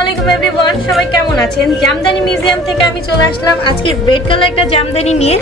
আলাইকুম এভরিওয়ান, সবাই কেমন আছেন? জামদানি মিউজিয়াম থেকে আমি চলে আসলাম আজকে রেড কালার একটা জামদানি নিয়ে।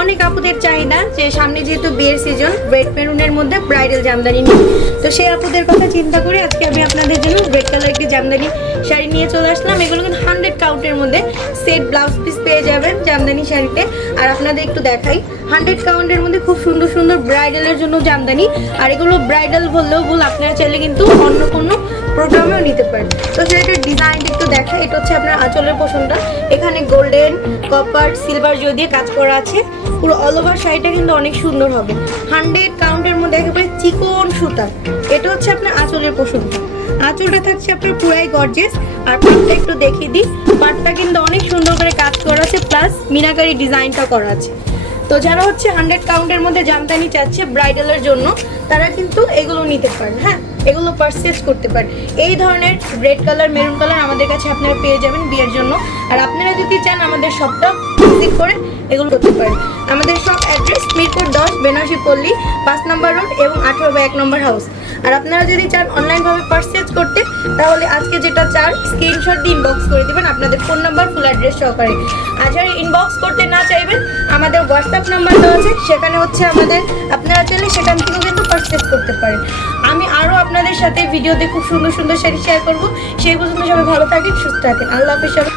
অনেক আপুদের চাহিদা যে সামনে যেহেতু বিয়ের সিজন, রেড মেরুনের মধ্যে ব্রাইডাল জামদানি নিয়ে, তো সেই আপুদের কথা চিন্তা করে আজকে আমি আপনাদের জন্য রেড কালার একটি জামদানি শাড়ি নিয়ে চলে আসলাম। এগুলো কিন্তু 100 কাউন্টের মধ্যে সেট ব্লাউজ পিস পেয়ে যাবেন জামদানি শাড়িতে। আর আপনাদের একটু দেখাই, 100 কাউন্টের মধ্যে খুব সুন্দর সুন্দর ব্রাইডালের জন্য জামদানি। আর এগুলো ব্রাইডাল বললেও ভুল, আপনারা চাইলে কিন্তু অন্য কোনো প্রোগ্রামেও নিতে পারেন। তো সেটার ডিজাইন একটু দেখা, এটা হচ্ছে আপনার আঁচলের পোষণটা, এখানে গোল্ডেন কপার সিলভার জয় দিয়ে কাজ করা আছে। পুরো অল ওভার শাড়িটা কিন্তু অনেক সুন্দর হবে। 100 কাউন্টের মধ্যে একেবারে চিকন সুতা। এটা হচ্ছে আপনার আঁচলের পোষণটা, আঁচলটা থাকছে আপনার পুরাই গর্জিয়াস। আর পাটটা একটু দেখিয়ে দিই, পাটটা কিন্তু অনেক সুন্দর করে কাজ করা আছে, প্লাস মিনাকারি ডিজাইনটা করা আছে। তো যারা হচ্ছে 100 কাউন্টের মধ্যে জামদানি চাচ্ছে ব্রাইডালের জন্য, তারা কিন্তু এগুলো নিতে পারেন। হ্যাঁ, এগুলো পারচেজ করতে পারেন। এই ধরনের রেড কালার মেরুন কালার আমাদের কাছে আপনারা পেয়ে যাবেন বিয়ের জন্য। আর আপনারা যদি চান আমাদের শপটা ভিজিট করে এগুলো করতে পারেন। আমাদের সব অ্যাড্রেস মিরপুর 10 বেনারসি পল্লী 5 নম্বর রোড এবং 18/1 নম্বর হাউস। আর আপনারা যদি চান অনলাইনভাবে পারচেজ করতে, তাহলে আজকে যেটা চান স্ক্রিনশট দিয়ে ইনবক্স করে দিবেন আপনাদের ফোন নাম্বার ফুল অ্যাড্রেস সহকারে। আর যারা ইনবক্স করতে না চাইবেন, আমাদের হোয়াটসঅ্যাপ নাম্বার দেওয়া আছে, সেখানে হচ্ছে আপনারা চাইলে সেখান থেকেও কিন্তু পারচেজ করতে পারেন। আমি আরও আপনাদের সাথে ভিডিওতে খুব সুন্দর সুন্দর শাড়ি শেয়ার করবো। সেই পর্যন্ত সবাই ভালো থাকেন, সুস্থ থাকেন। আল্লাহ হাফেজ।